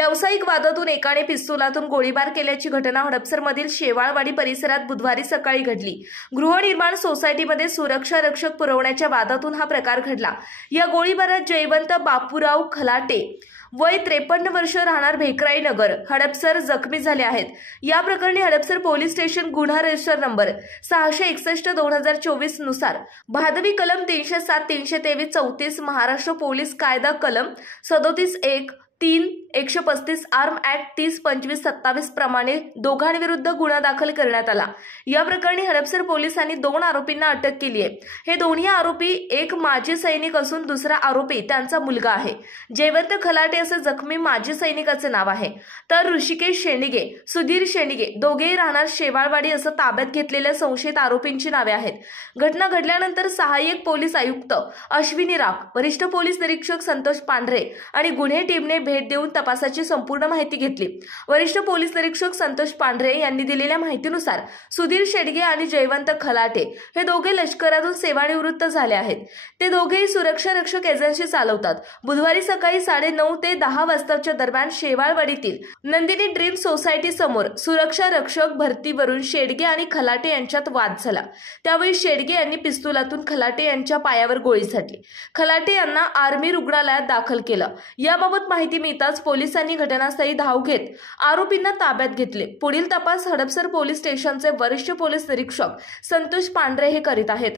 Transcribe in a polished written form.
व्यावसायिक वादातून एकाने पिस्तुलातून गोळीबार केल्याची घटना हडपसरमधील शेवाळवाडी परिसरात बुधवारी सकाळी घडली। गृहनिर्माण सोसायटीमध्ये सुरक्षा रक्षक पुरवण्याच्या वादातून हा प्रकार घडला। या गोळीबारात जयवंत बापूराव खलाटे वय 53 वर्ष राहणार भेकराई नगर हडपसर जखमी झाले आहेत। या प्रकरणी हडपसर पोलीस स्टेशन गुन्हा रजिस्टर नंबर 661/2024 नुसार भादवी कलम 307-323 34 महाराष्ट्र पोलीस कायदा कलम 37(1)(3)(135) आर्म ऍक्ट 30-25-27 प्रमाणे दोघांविरुद्ध गुन्हा दाखल करण्यात आला। या प्रकरणी हडपसर पोलिसांनी 2 आरोपींना अटक केली आहे। हे दोन्ही आरोपी एक माजी सैनिक असून दुसरा आरोपी त्यांचा मुलगा आहे। जयवंत खलाटे असे जखमी माजी सैनिकाचे नाव आहे, तर ऋषिकेश शेंडिगे, सुधीर शेंडिगे दोघेही राहणार शेवाळवाडी असं ताब्यात घेतलेल्या संशयित आरोपींची नावे आहेत। घटना घडल्यानंतर सहाय्यक पोलीस आयुक्त अश्विनी राख, वरिष्ठ पोलीस निरीक्षक संतोष पांढरे आणि गुन्हे टीमने भेट देऊन तपासाची संपूर्ण माहिती घेतली। वरिष्ठ पोलीस निरीक्षक संतोष पांढरे यांनी दिलेल्या माहितीनुसार सुधीर शेंडगे आणि जयवंत खलाटे हे दोघे लष्करातून सेवानिवृत्त झाले आहेत। ते दोघेही सुरक्षा रक्षक एजन्सी चालवतात। बुधवारी सकाळी 9:30 ते 10 वाजताच्या दरम्यान शेवाळवाडीतील नंदिनी ड्रीम सोसायटी समोर सुरक्षा रक्षक भरतीवरून शेंडगे आणि खलाटे यांच्यात वाद झाला। त्यावेळी शेंडगे यांनी पिस्तुलातून खलाटे यांच्या पायावर गोळी झाडली। खलाटे यांना आर्मी रुग्णालयात दाखल केलं। याबाबत माहिती मिळताच पोलिसांनी घटनास्थळी धाव घेत आरोपींना ताब्यात घेतले। पुढील तपास हडपसर पोलीस स्टेशनचे वरिष्ठ पोलीस निरीक्षक संतोष पांढरे हे करीत आहेत।